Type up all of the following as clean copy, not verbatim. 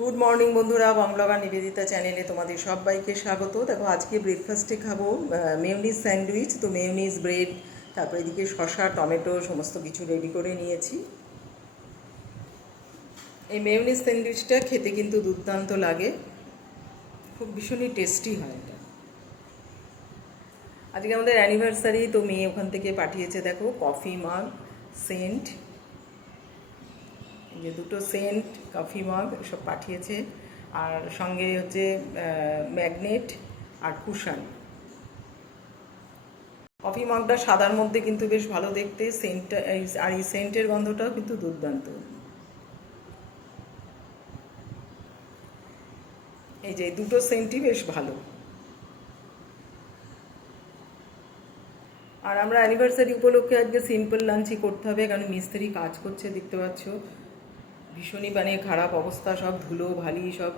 Good morning বন্ধুরা, বংব্লগার নিবেদিতা চ্যানেলে তোমাদের সবাইকে স্বাগত। দেখো আজকে ব্রেকফাস্টে খাবো মেয়োনিজ স্যান্ডউইচ। তো মেয়োনিজ, ব্রেড, তারপরে এদিকে শসা, টমেটো সমস্ত কিছু রেডি করে নিয়েছি। এই মেয়োনিজ স্যান্ডউইচটা খেতে কিন্তু দুর্দান্ত লাগে, খুব ভীষণই টেস্টি হয় এটা। আজকে আমাদের অ্যানিভার্সারি, তো মেয়ে ওখান থেকে পাঠিয়েছে দেখো কফি মাগ, সেন্ট, যে দুটো সেন্ট, কফি মাগ সব পাঠিয়েছে, আর সঙ্গে হচ্ছে ম্যাগনেট আর কুশান। কফি মাগটা সাদার মধ্যে কিন্তু বেশ ভালো দেখতে, সেন্টটা আর এই সেন্টের গন্ধটাও কিন্তু দুর্দান্ত। এই যে দুটো সেন্টই বেশ ভালো। আর আমরা অ্যানিভার্সারি উপলক্ষে আজকে সিম্পল লাঞ্চই করতে হবে, কারণ মিস্ত্রি কাজ করছে, দেখতে পাচ্ছ ভীষণই মানে খারাপ অবস্থা, সব ধুলো ভালি সব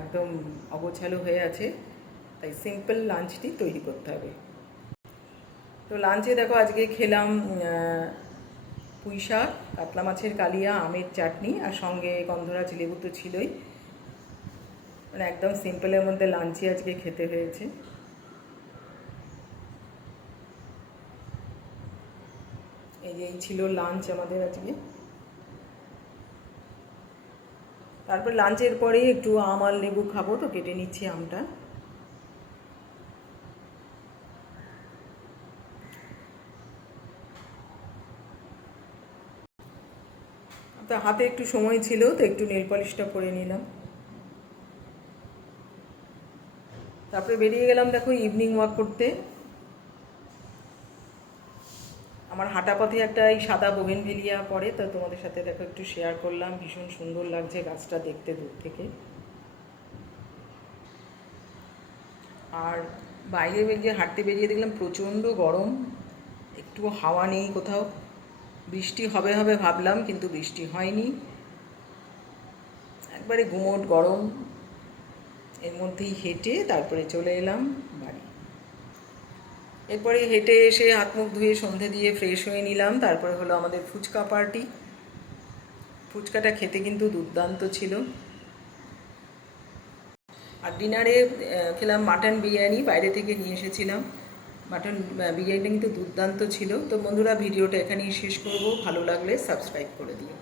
একদম অগোছালো হয়ে আছে, তাই সিম্পল লাঞ্চটি তৈরি করতে হবে। তো লাঞ্চে দেখো আজকে খেলাম পুঁই শাক, কাতলা মাছের কালিয়া, আমের চাটনি, আর সঙ্গে গন্ধরাজ লেবু তো ছিলই। মানে একদম সিম্পলের মধ্যে লাঞ্চই আজকে খেতে হয়েছে। এই ছিল লাঞ্চ আমাদের আজকে। তারপর লাঞ্চের পরেই একটু আম আর লেবু খাবো, তো কেটে নিচ্ছি আমটা। তো হাতে একটু সময় ছিল, তো একটু নেল পলিশটা করে নিলাম। তারপরে বেরিয়ে গেলাম দেখো ইভিনিং ওয়াক করতে। আমার হাঁটা পথে একটা এই সাদা বোগেনভেলিয়া পড়ে, তো তোমাদের সাথে দেখো একটু শেয়ার করলাম। ভীষণ সুন্দর লাগছে গাছটা দেখতে দূর থেকে। আর বাইরে বেরিয়ে হাঁটতে বেরিয়ে দেখলাম প্রচণ্ড গরম, একটু হাওয়া নেই কোথাও। বৃষ্টি হবে হবে ভাবলাম, কিন্তু বৃষ্টি হয়নি, একবারে গুমোট গরম। এর মধ্যেই হেঁটে তারপরে চলে এলাম বাড়ি। এরপরে হেঁটে এসে হাত মুখ ধুয়ে সন্ধে দিয়ে ফ্রেশ হয়ে নিলাম। তারপরে হলো আমাদের ফুচকা পার্টি। ফুচকাটা খেতে কিন্তু দুর্দান্ত ছিল। আর ডিনারে খেলাম মাটন বিরিয়ানি, বাইরে থেকে নিয়ে এসেছিলাম। মাটন বিরিয়ানিটা কিন্তু দুর্দান্ত ছিল। তো বন্ধুরা, ভিডিওটা এখানেই শেষ করব। ভালো লাগলে সাবস্ক্রাইব করে দিও।